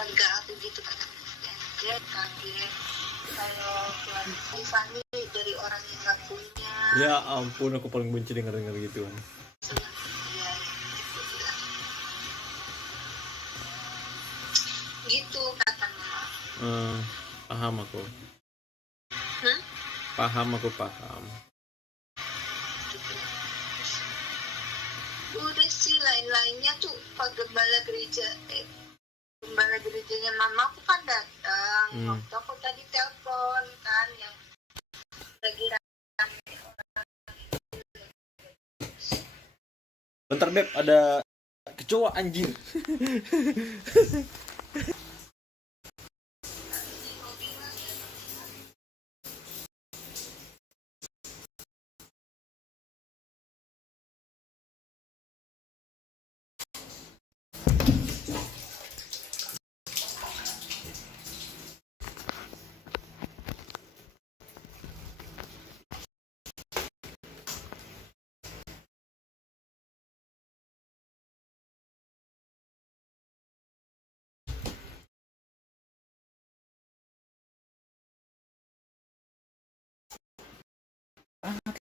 harga aku gitu kata dia kaget kalau Tiffany dari orang yang nggak punya. Ya ampun, aku paling benci denger gituan. Iya, gitu kata mama. Paham aku. Paham. Gitu. Udah sih lain-lainnya tuh Pak Gembala gerejanya mama aku kan datang. Waktu aku tadi telepon kan yang lagi rame orang. Bentar Beb, ada kecoa anjing.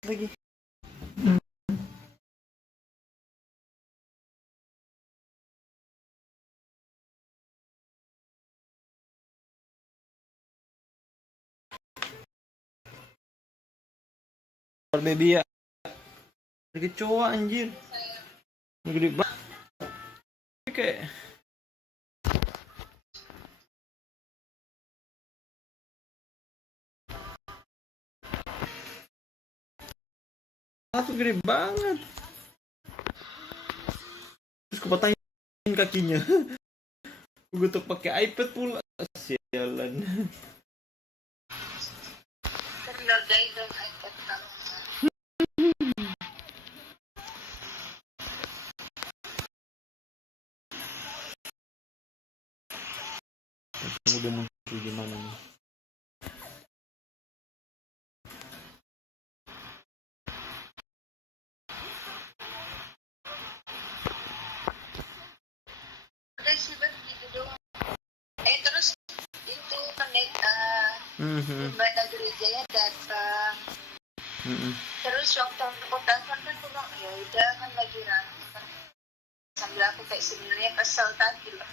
Lagi. Baby ya. Ada kecoa anjir. Gede banget. Kayak satu gede banget. Terus kepatahin kakinya. Gue tuh pakai iPad pula. Sialan. Udah muncul gimana nih? Udah sih begitu doang. Terus itu pendeta ibadah gerejanya datang. Terus waktu aku telepon kan aku bilang ya udah kan lagi rame kan. Sambil aku kayak sebenarnya kesel tadi loh.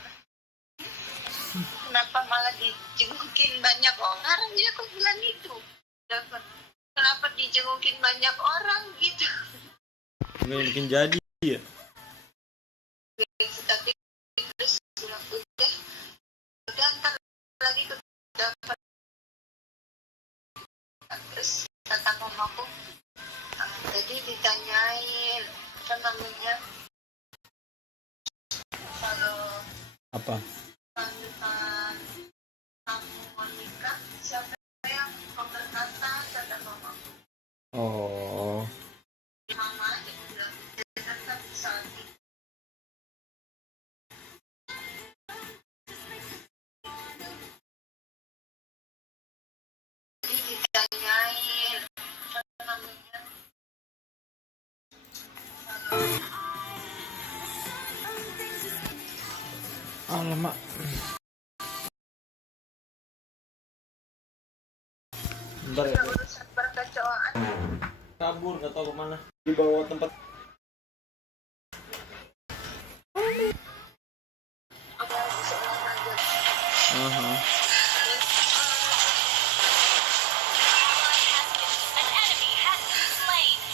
Kenapa malah dijengukin banyak orang? Jadi aku bilang gitu. Kenapa dijengukin banyak orang gitu? Nggak bikin jadi ya. Tapi terus bilang udah ntar lagi ke dapat. Terus kata mamaku tadi ditanyain apa namanya kalau Apa? kamu mau nikah siapa yang berkata kata mamaku. Oh. Mama aja bilang tetap saat itu. Jadi ditanyain apa namanya Alamak. Bentar ya. Urusan perkecoaan. Kabur nggak tahu kemana. Di bawah tempat. Apa bisa olahraga?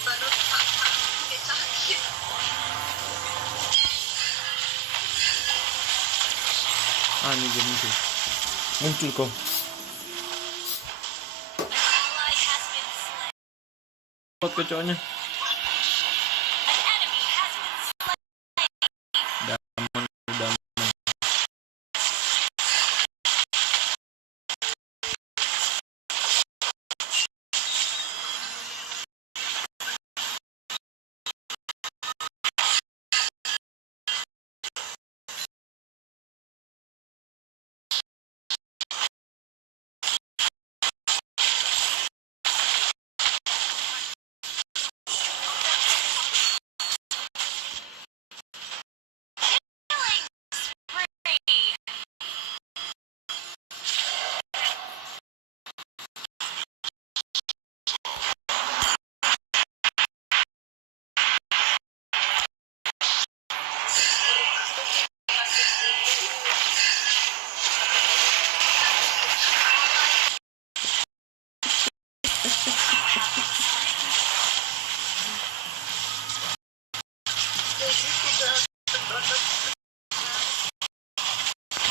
Baru pakai sakit. Ini dia muncul kok. Buat kecoanya. Daman.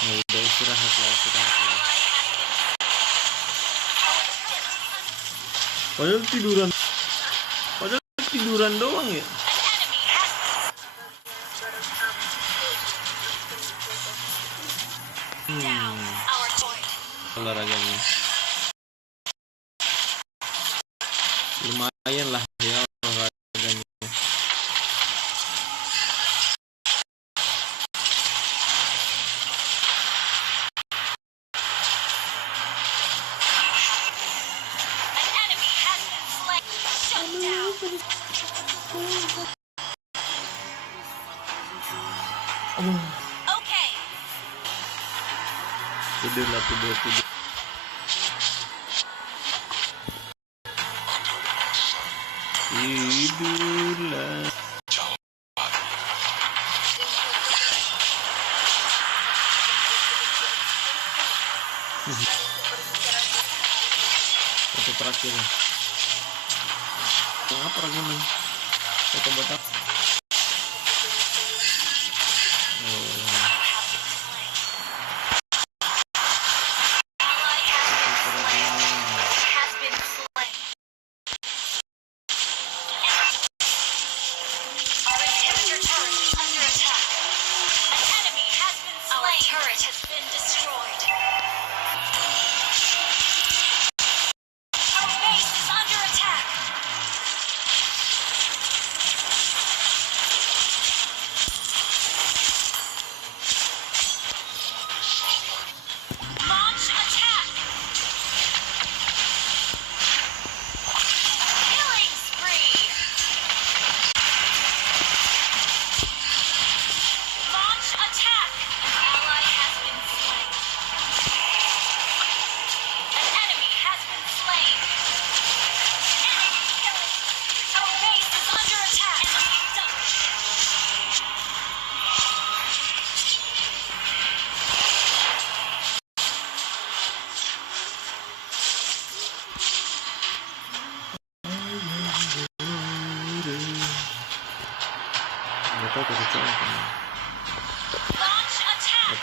Ya udah istirahat lah. Padahal tiduran doang ya. Olahraganya lumayan lah ya olahraganya. Tidur. Tidurlah. Foto terakhir. Apa ragaman? Foto botak.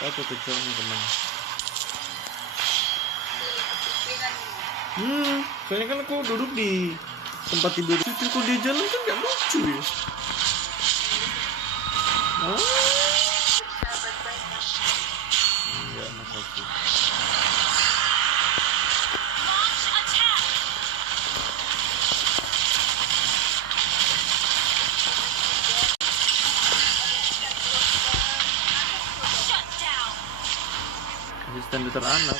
Atau kecoanya kemana? Soalnya kan aku duduk di tempat tidur itu, kok dia jalan kan gak lucu ya. Enggak, makasih. Asisten dokter anak.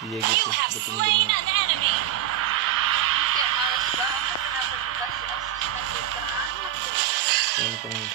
Iya gitu, betul-betul. Contohnya.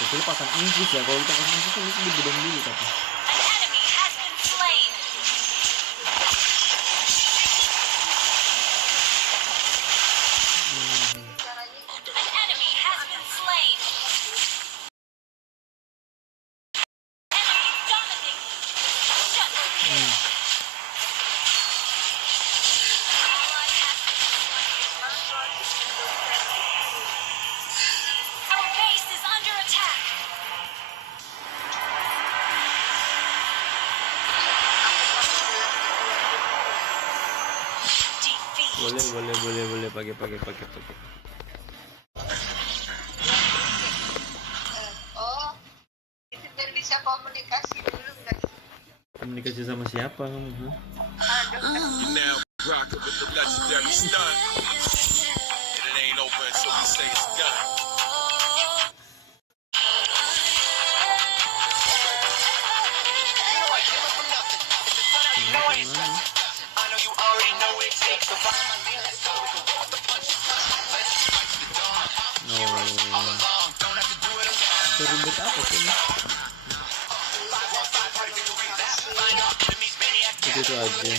Kecuali pasang Inggris ya, kalau kita pasang Inggris kan itu dibedong dulu tapi. Boleh pakai. Oh, bisa komunikasi dulu guys. Komunikasi sama siapa kamu? Huh? Now rockin' with the legendary stunt. And it ain't over until we say it's done. Seribet apa sih ini? Itu aja.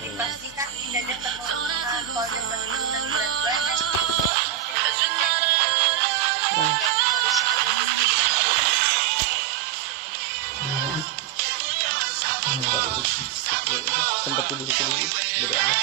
Dipastikan tidak ada temuan kode penunjukan berat Tempat duduk dulu, bodo amat.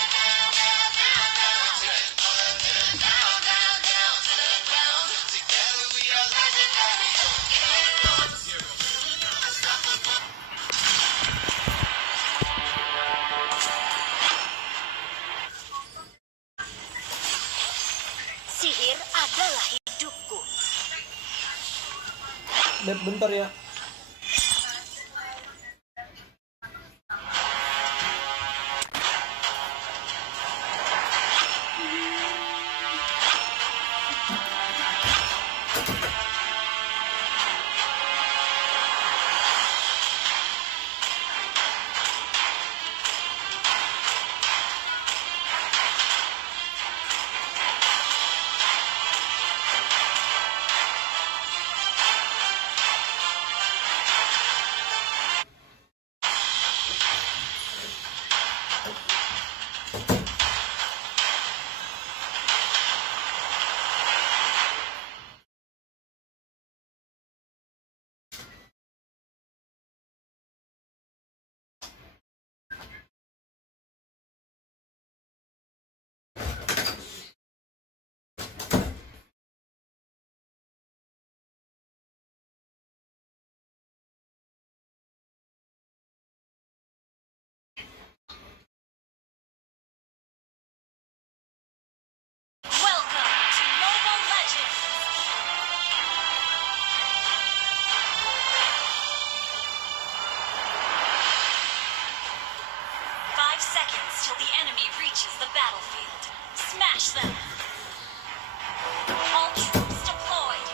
Sihir adalah hidupku. Beb, bentar ya. Welcome to Mobile Legends. Five seconds till the enemy reaches the battlefield. Smash them. All troops deployed.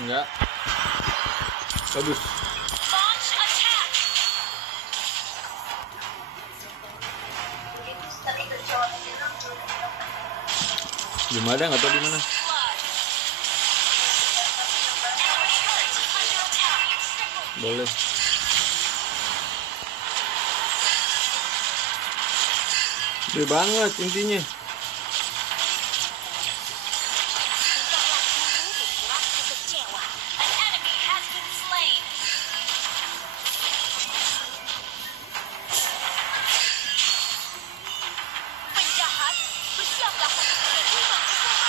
Enggak. Bagus. Launch attack. itu tadi kecuali itu Gimana? Nggak tahu di mana. Blood. Enemy turret under attack. Boleh. Gede banget intinya. Entahlah dulu membuatku kecewa. An enemy has been slain. Penjahat, bersiaplah untuk menerima hukuman.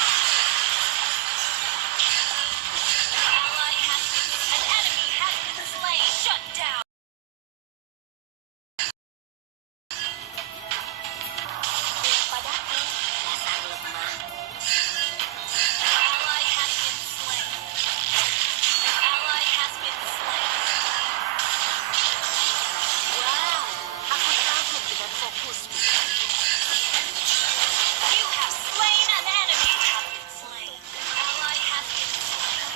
Ally has an enemy has been slain. Shut down. Padaku, dasar lemah. Ally has been slain. Ally has been slain. Wow, aku kagum dengan fokusmu. You have slain an enemy. Have been slain. Ally has been slain.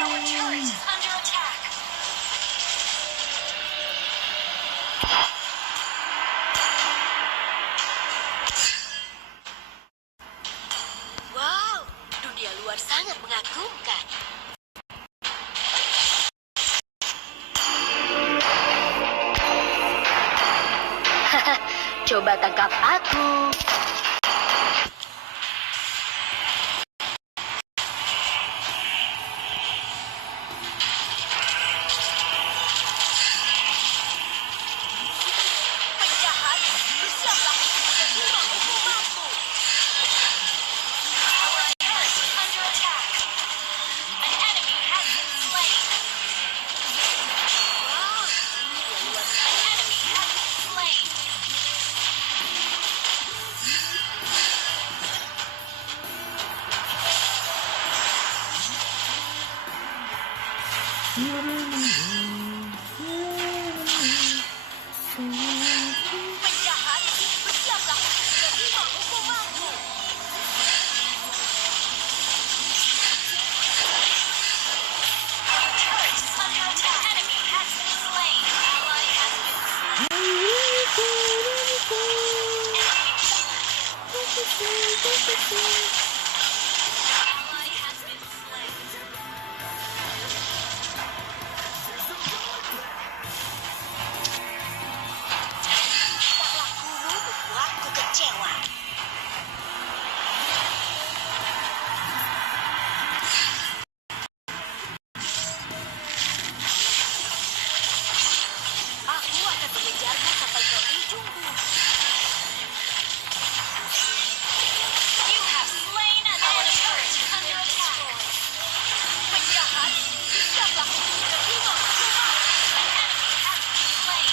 Our turret is under attack. Wow, dunia luar sangat mengagumkan. Coba tangkap aku. Penjahat, bersiaplah untuk menerima hukumanmu. Our turret is under attack. An enemy has been slain. Ally has been slain. Ally has been slain. Tidaklah guru membuatku kecewa. Aku akan mengejarmu sampai ke ujung bumi. You have slain an enemy. Turret under attack. Penjahat, bersiaplah untuk menerima hukuman. An enemy has been slain.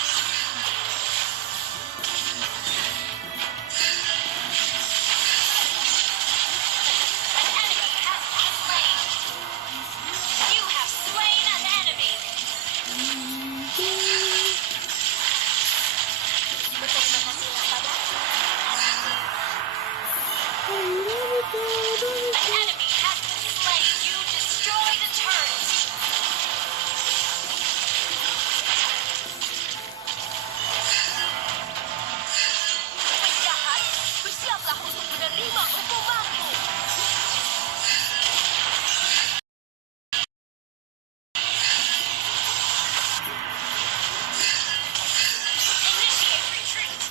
An enemy has been slain. You have slain an enemy. Berterima kasihlah padaku. An enemy has been slain. You destroyed a turret. Penjahat, bersiaplah untuk menerima hukumanmu. Initiate retreat.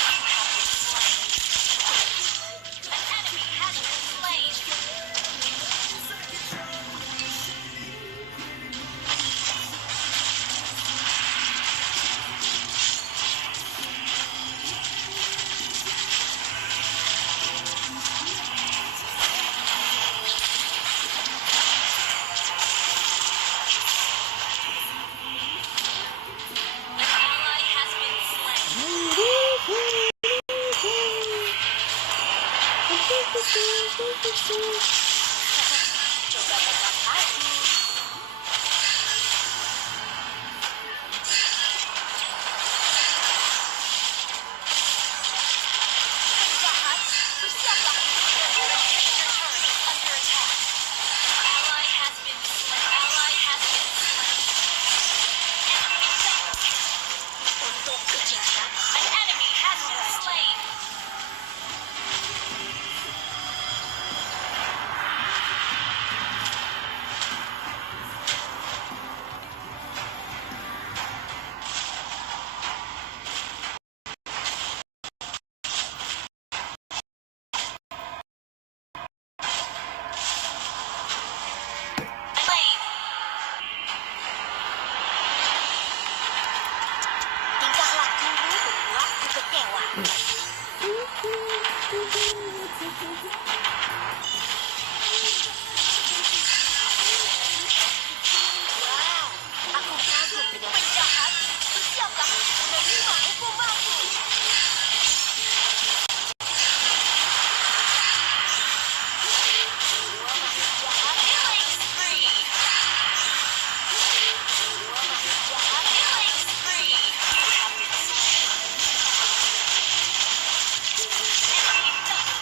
You have been slain. An enemy has been slain. An ally has been slain. Coba tangkap aku. Penjahat, bersiaplah untuk menerima turret is under attack. Ally has been slain. Ally has been slain. Enemy double kill. Untuk kejahatan. An enemy has been slain. Slain. Tingkah lakumu membuatku kecewa. Wow, aku kagum dengan penjahat. Bersiaplah untuk menerima hukumanmu. Dua makhluk jahat. Killing spree. Dua makhluk jahat. Killing spree. You have been slain. Enemy double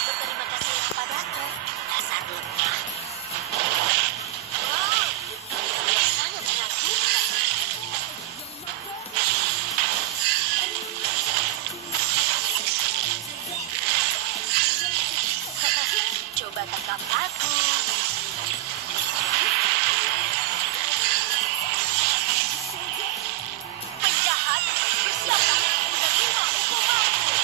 Berterima kasihlah padaku, dasar lemah. Wow, sangat menakutkan. Coba tangkap aku. Penjahat, bersiaplah untuk menerima hukumanmu.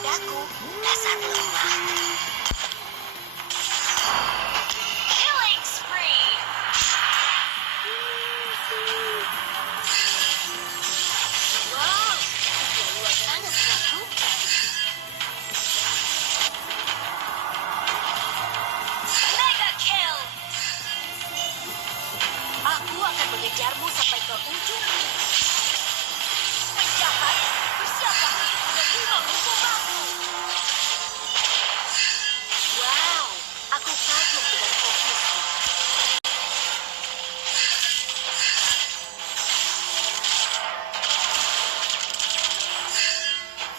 padaku, dasar lemah. Killing spree. Wow, luar sangat menakutkan. Mega kill. Aku akan mengejarmu sampai ke ujung. Penjahat, bersiaplah untuk menerima hukumanmu. Wow, aku kagum dengan fokusku.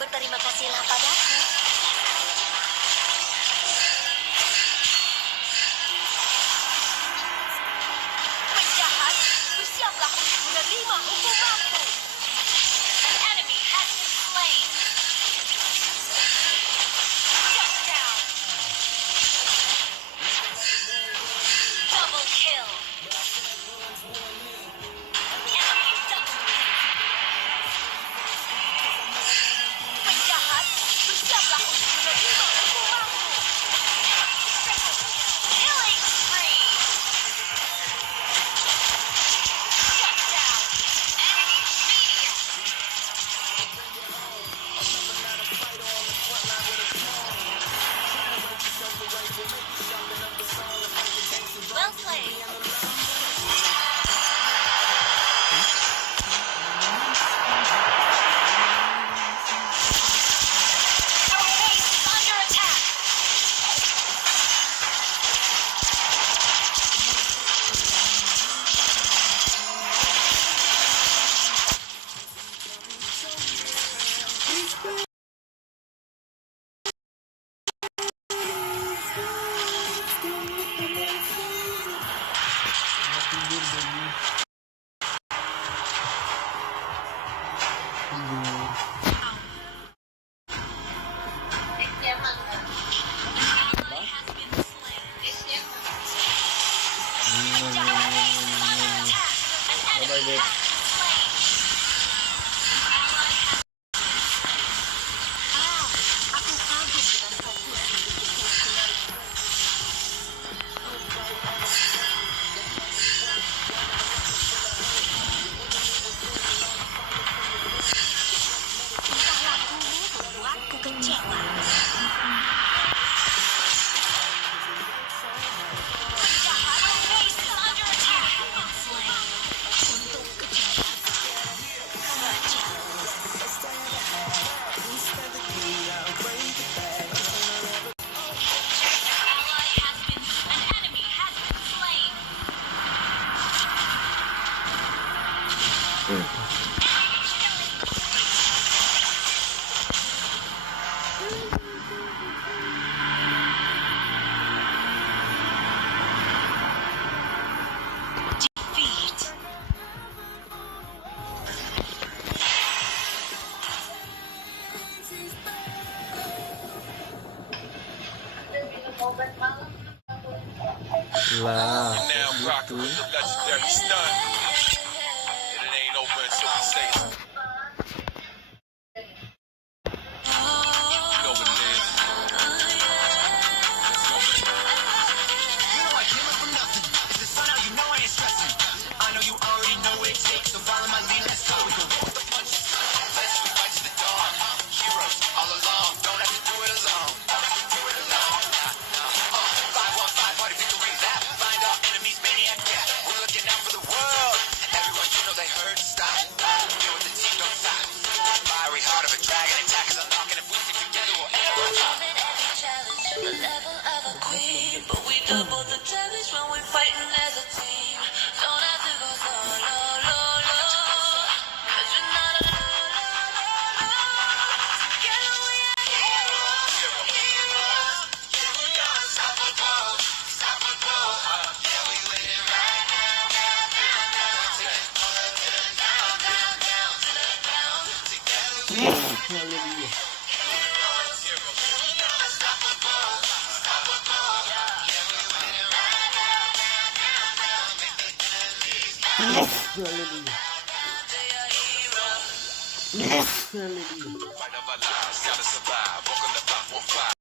Berterima kasihlah padaku. Penjahat, bersiaplah untuk menerima hukumanmu. An enemy has been slain. Shut down. Double kill. Enemy double. Penjahat, bersiaplah untuk menerima hukumanmu. Killing spree. Shut down. Enemy medium. Well played. Our base is under attack. Ally has been slain. Penjahat base is under attack. An enemy has been slain. Ally has. Wow, aku kagum dengan fokusku. Tingkah lakumu membuatku kecewa. Penjahat base is under attack. Untuk Ally has been. An enemy has been slain. Defeat. Lah, Now rocking with the legendary stun. And it ain't over until we say it's. You know what it is. Let's go, baby. You know I came up from nothing. It's the sun out, you know I ain't stressing. I know you already know what it takes, so follow my lead, let's go. We can roll the punches. Let's fight to the dawn. Heroes all along, don't have to do it alone. Don't have to do it alone. 515 party victory lap. Find our enemies, maniac, yeah. We're looking out for the world. Everyone, you know they heard stop. Deal with the team, don't stop. Fiery heart of a dragon, attack is unlocking. If we stick together, we'll end on top. Every challenge to the level of a queen, but we double the damage when we're fighting as a team. Don't have to go solo, low, 'cause you're not alone. Together we are heroes, heroes. We are unstoppable, unstoppable. Yeah, we live right now, now, now, now. Take it all to the down, down, down, to the ground. Together we are haleluya. heroes, heroes. We are unstoppable, unstoppable. Yeah, we live right now, now, now, now. Make the enemies Haleluya. they are heroes. Haleluya. Fight of our lives, gotta survive. live. Welcome to 545.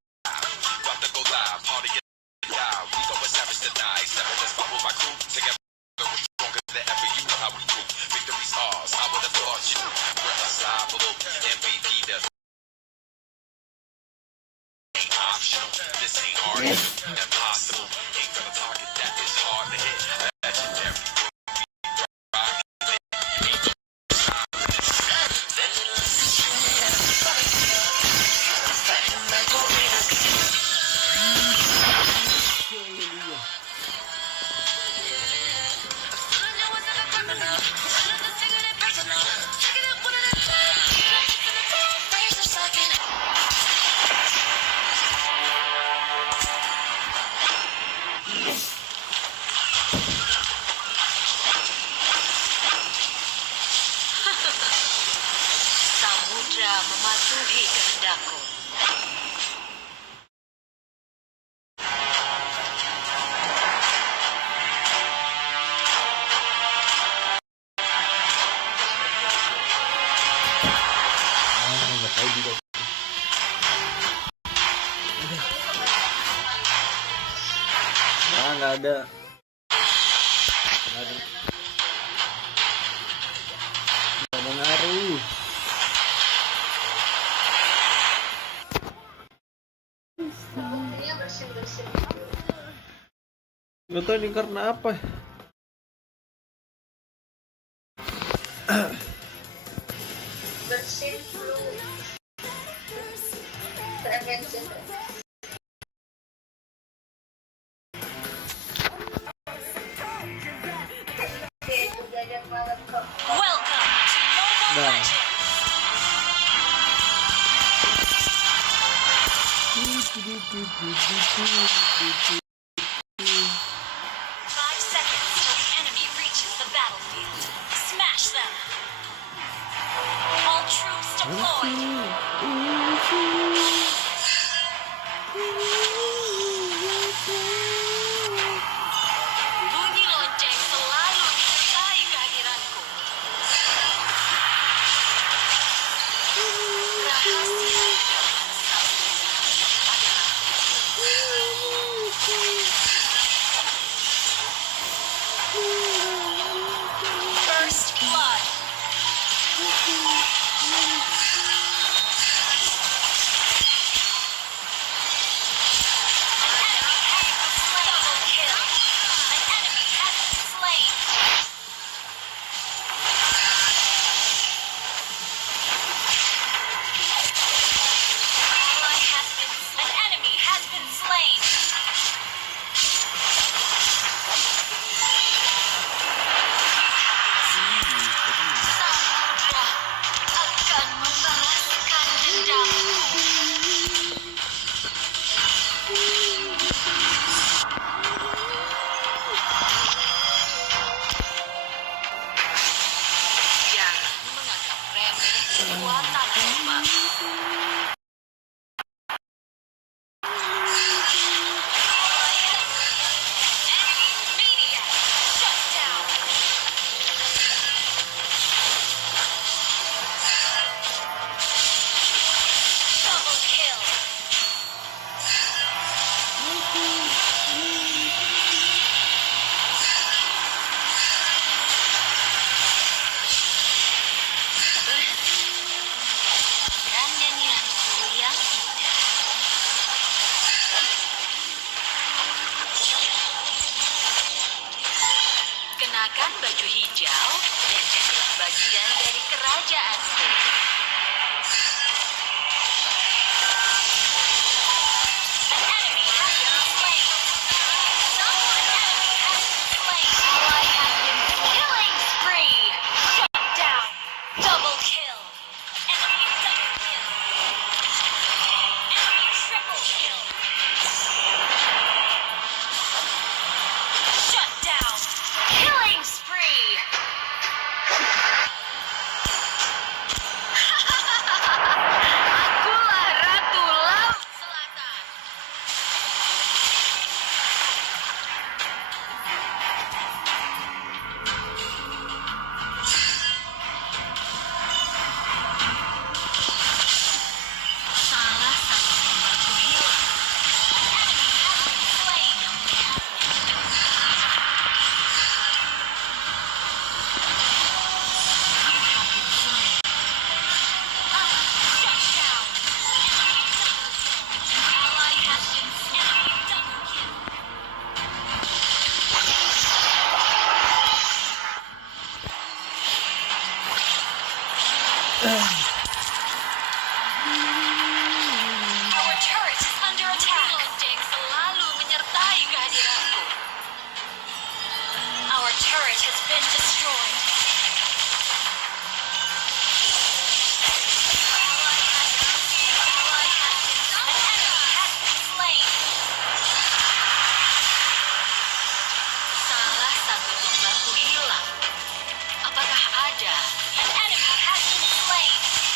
About to go live. Party get live. We go with savage tonight. Seven just follow my crew. Together we're stronger than ever. You know how we do. Victory's ours. I would have thought you. We're unstoppable. MVP the optional. This ain't hard. Impossible. Ain't gonna target that. It's hard to hit. Legendary. Samudra mematuhi kehendakku. Nggak tahu juga. Nggak ada. Nggak ada ngaruh. Buktinya bersin-bersin. Nggak tahu ini karena apa. Bersin flu. Prevention. Oke, begadang malam kok. Welcome to Mobile Nah. Legends. 5 seconds till the enemy reaches the battlefield. Smash them. All troops deployed. Bunyi lonceng selalu menyertai kehadiranku. Rahasia di dalam samudra adalah First blood. Double kill. An enemy has been slain. An enemy has been slain. Samudra akan membalaskan dendamku. Jangan menganggap remeh kekuatan ombak. Enemy maniac shut down. Double kill. Dan nyanyianku yang indah. Kenakan baju hijau dan jadilah bagian dari kerajaanku. An enemy has been slain. An enemy has been slain. Ally has been killing spree. Shut down. Double kill. Enemy double kill. Enemy triple kill. Shut down. Killing spree. Our turret is under attack. Lonceng selalu menyertai kehadiranku. Our turret has been destroyed. Salah satu dombaku hilang. Apakah ada? An enemy has been slain.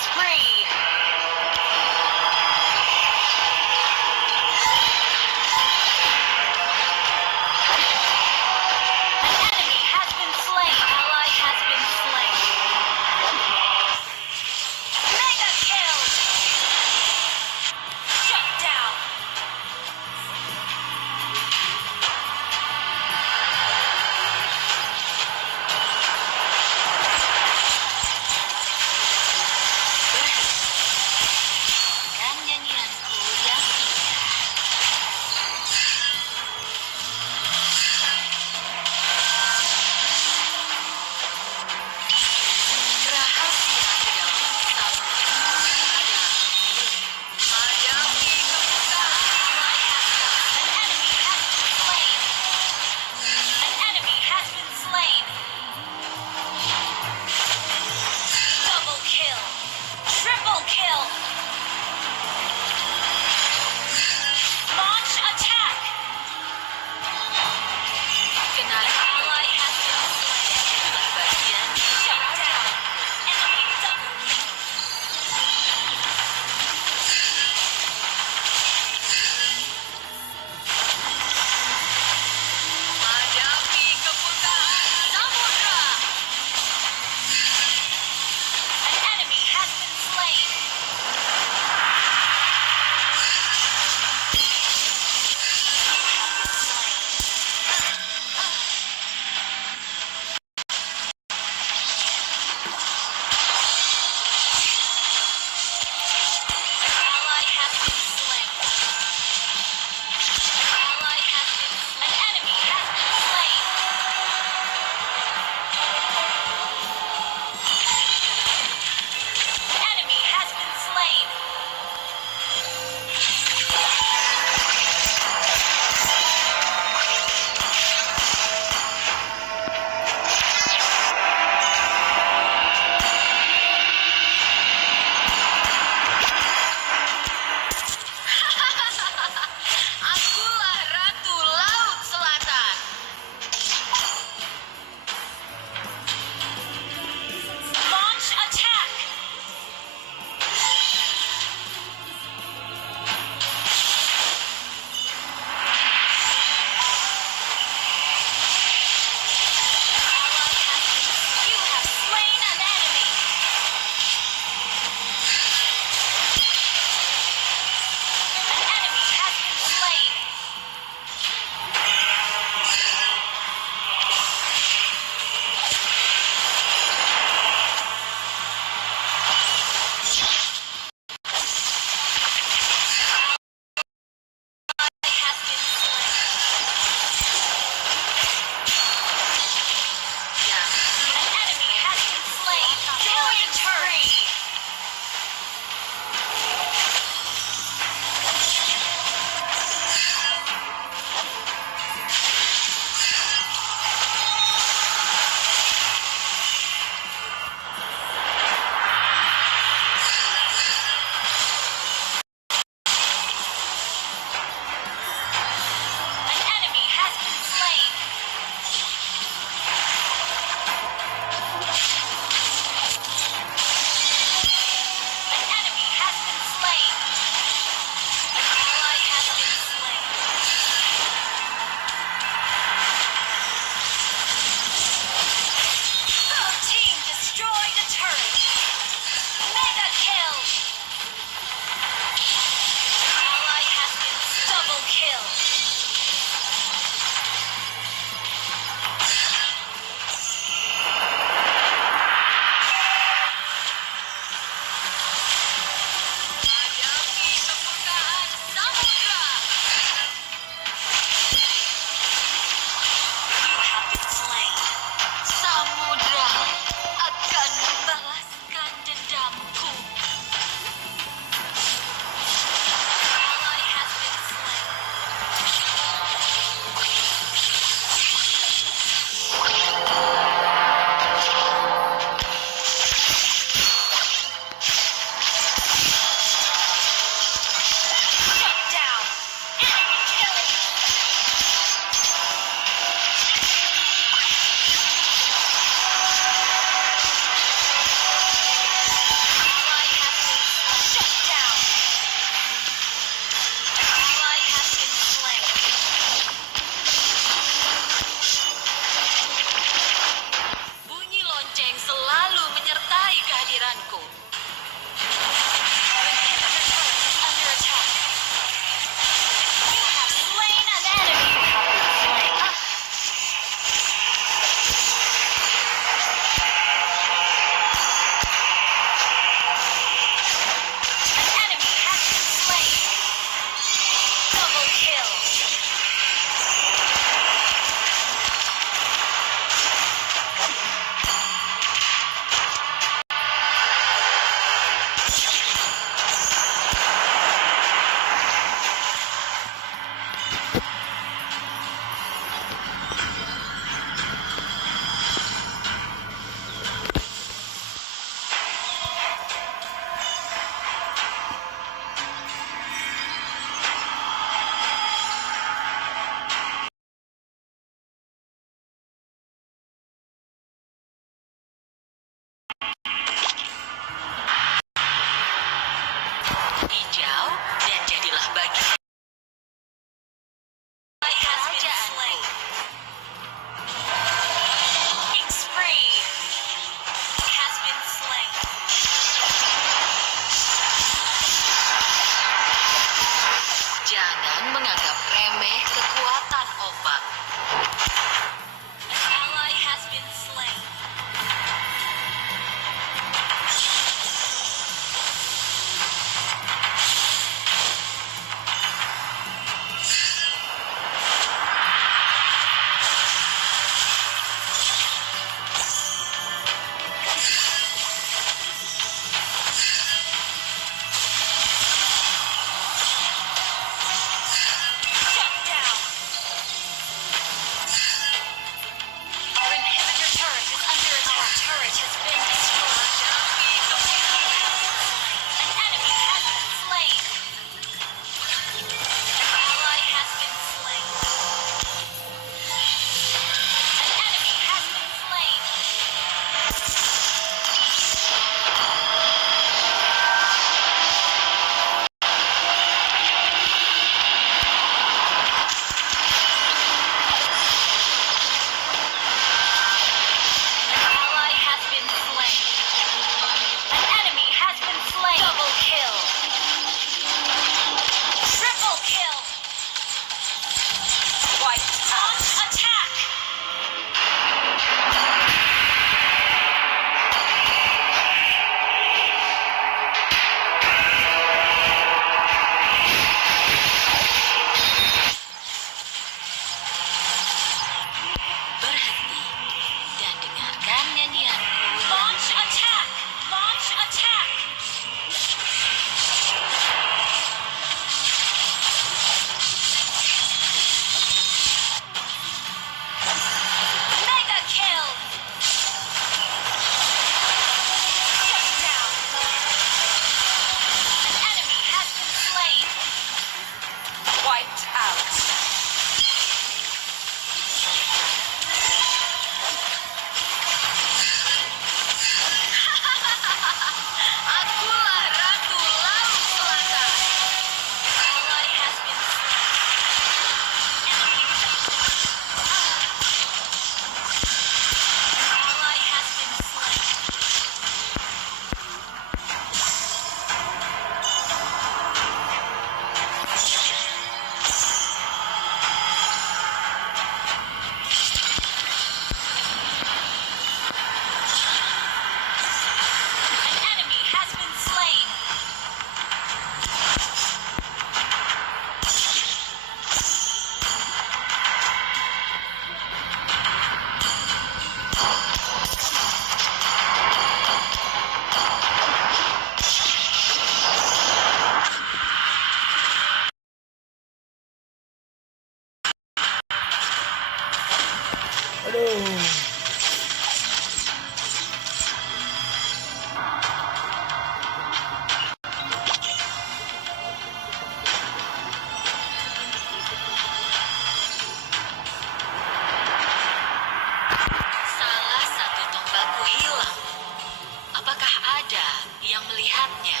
Apakah ada yang melihatnya?